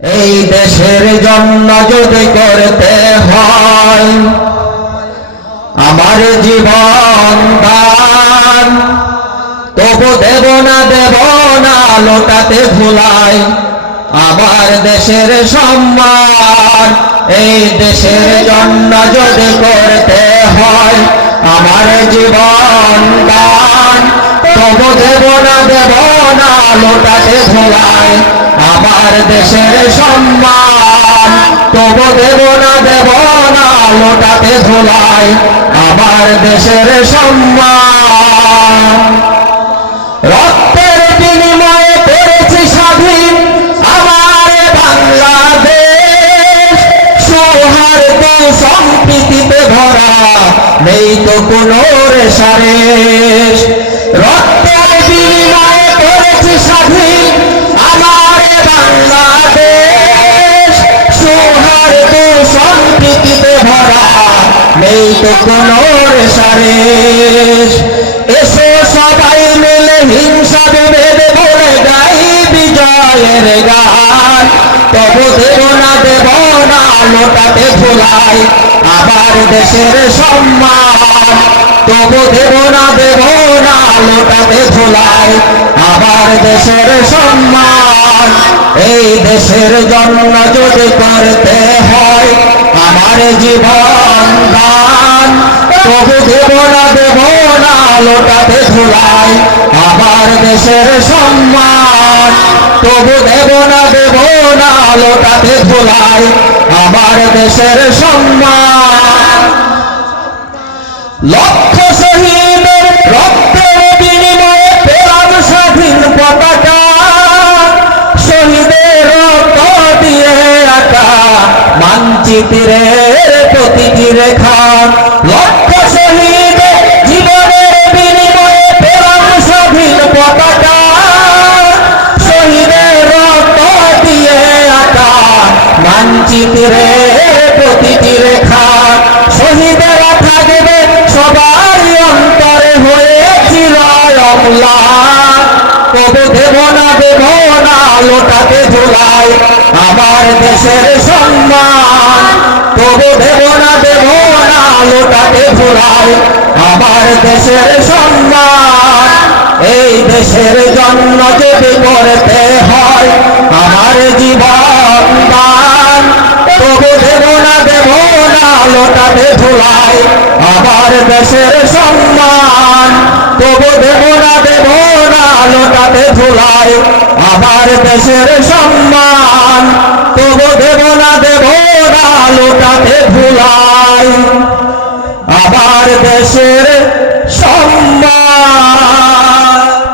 এই দেশের জন্য যদি করতে হয় আমার জীবন দান, তবু দেব না লোটাতে ভুলাই আমার দেশের সম্মান। এই দেশের জন্য যদি করতে হয় আমার জীবন দান, তবু দেব না লোটাতে ভুলাই আমার দেশের সম্মান। তবু দেব না লোটাতে ভুলাই আমার দেশের সম্মান। রক্তের বিনিময়ে করেছি স্বাধীন আমার বাংলাদেশ, সৌহার্দ্য সম্প্রীতিতে ভরা নেই তো কোনো রেশারেশ। রক্তের বিনিময়ে করেছি স্বাধীন আমার বাংলাদেশ, সৌহার্দ্য সম্প্রীতিতে ভরা নেই তো কোনো রেশারেশ। এসো সবাই মিলে হিংসা বিভেদ ভুলে গাই বিজয়ের গান, তবু দেব না লোটাতে ভুলাই আবার দেশের সম্মান। তবু দেব না লোটাতে ভুলাই আবার দেশের সম্মান। এই দেশের জন্য যদি করতে হয় আমার জীবন দান, তবু দেব না লোটাতে ভুলাই আমার দেশের সম্মান। তবু দেব না লোটাতে ভুলাই আমার দেশের সম্মান। লক্ষ শহীদের রক্তের বিনিময়ে পেলাম স্বাধীন পতাকা, শহীদের রক্ত দিয়ে আঁকা মানচিত্রের প্রতিটি রেখা। লক্ষ শহীদের জীবনের বিনিময়ে পেলাম স্বাধীন পতাকা, শহীদের রক্ত দিয়ে আঁকা মানচিত্রের প্রতিটি রেখা। শহীদেরা থাকবে সবার অন্তরে হয়েছিল অম্লান, তবু দেব না লোটাতে ভুলাই আমার দেশের সম্মান। তবু দেব না লোটাতে ভুলাই আমার দেশের সম্মান। এই দেশের জন্য যদি করতে হয় আমার জীবন দান, তবু দেব না লোটাতে ভুলাই আমার দেশের সম্মান। তবু দেব না লোটাতে ভুলাই আমার দেশের সম্মান। তবু দেব না লোটাতে ভুলাই আমার দেশের